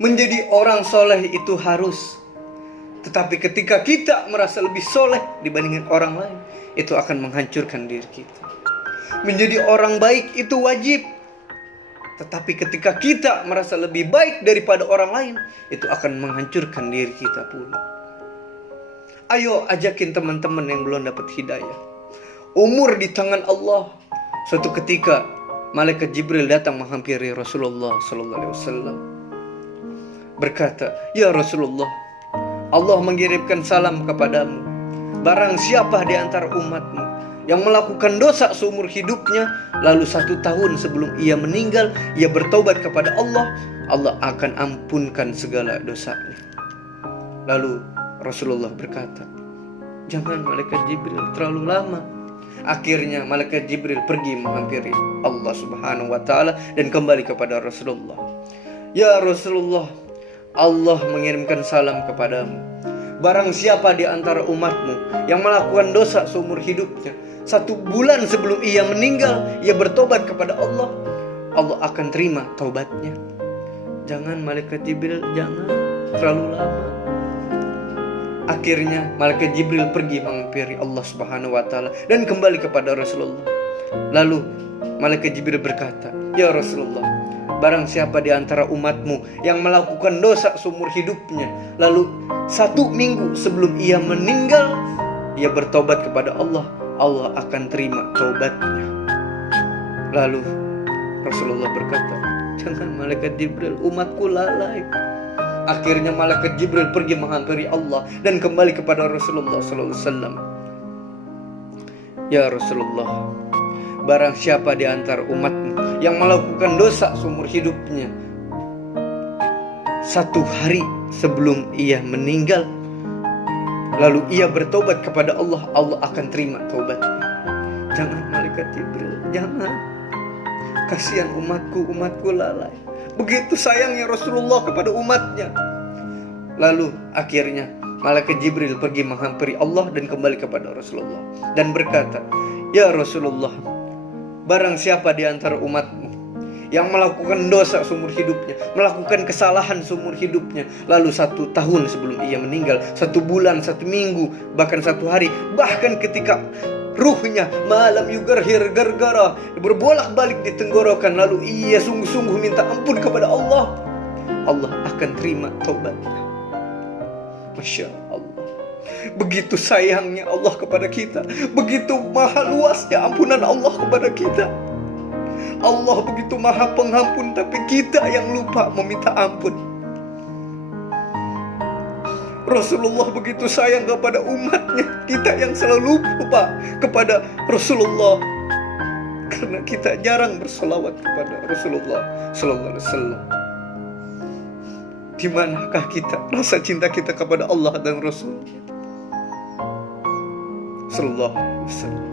Menjadi orang soleh itu harus. Tetapi ketika kita merasa lebih soleh dibandingkan orang lain, itu akan menghancurkan diri kita. Menjadi orang baik itu wajib. Tetapi ketika kita merasa lebih baik daripada orang lain, itu akan menghancurkan diri kita pula. Ayo ajakin teman-teman yang belum dapat hidayah. Umur di tangan Allah. Suatu ketika malaikat Jibril datang menghampiri Rasulullah SAW, berkata, "Ya Rasulullah, Allah mengirimkan salam kepadamu. Barang siapa di antara umatmu yang melakukan dosa seumur hidupnya, lalu 1 tahun sebelum ia meninggal, ia bertobat kepada Allah, Allah akan ampunkan segala dosanya." Lalu Rasulullah berkata, "Jangan malaikat Jibril, terlalu lama." Akhirnya malaikat Jibril pergi menghampiri Allah Subhanahu wa ta'ala dan kembali kepada Rasulullah. "Ya Rasulullah, Allah mengirimkan salam kepadamu. Barang siapa di antara umatmu yang melakukan dosa seumur hidupnya, 1 bulan sebelum ia meninggal, ia bertobat kepada Allah, Allah akan terima taubatnya." Jangan malaikat Jibril, jangan, terlalu lama. Akhirnya malaikat Jibril pergi menghampiri Allah Subhanahu wa ta'ala dan kembali kepada Rasulullah. Lalu malaikat Jibril berkata, "Ya Rasulullah, barang siapa di antara umatmu yang melakukan dosa seumur hidupnya, lalu 1 minggu sebelum ia meninggal, ia bertobat kepada Allah, Allah akan terima taubatnya." Lalu Rasulullah berkata, "Jangan malaikat Jibril, umatku lalai." Akhirnya malaikat Jibril pergi menghampiri Allah dan kembali kepada Rasulullah SAW. "Ya Rasulullah, barang siapa di antara umatmu yang melakukan dosa seumur hidupnya, 1 hari sebelum ia meninggal, lalu ia bertobat kepada Allah, Allah akan terima taubatnya." Jangan malaikat Jibril, jangan. Kasihan umatku lalai. Begitu sayangnya Rasulullah kepada umatnya. Lalu akhirnya malaikat Jibril pergi menghampiri Allah dan kembali kepada Rasulullah dan berkata, "Ya Rasulullah, barang siapa di antara umatmu yang melakukan dosa seumur hidupnya, melakukan kesalahan seumur hidupnya, lalu 1 tahun sebelum ia meninggal, 1 bulan, 1 minggu, bahkan 1 hari, bahkan ketika ruhnya malam yugarhir gargara, berbolak-balik di tenggorokan, lalu ia sungguh-sungguh minta ampun kepada Allah, Allah akan terima taubatnya." Masya Allah. Begitu sayangnya Allah kepada kita, begitu maha luasnya ampunan Allah kepada kita. Allah begitu maha pengampun, tapi kita yang lupa meminta ampun. Rasulullah begitu sayang kepada umatnya, kita yang selalu lupa kepada Rasulullah karena kita jarang berselawat kepada Rasulullah Sallallahu Alaihi Wasallam. Di manakah kita rasa cinta kita kepada Allah dan Rasul Sallallahu Alaihi Wasallam?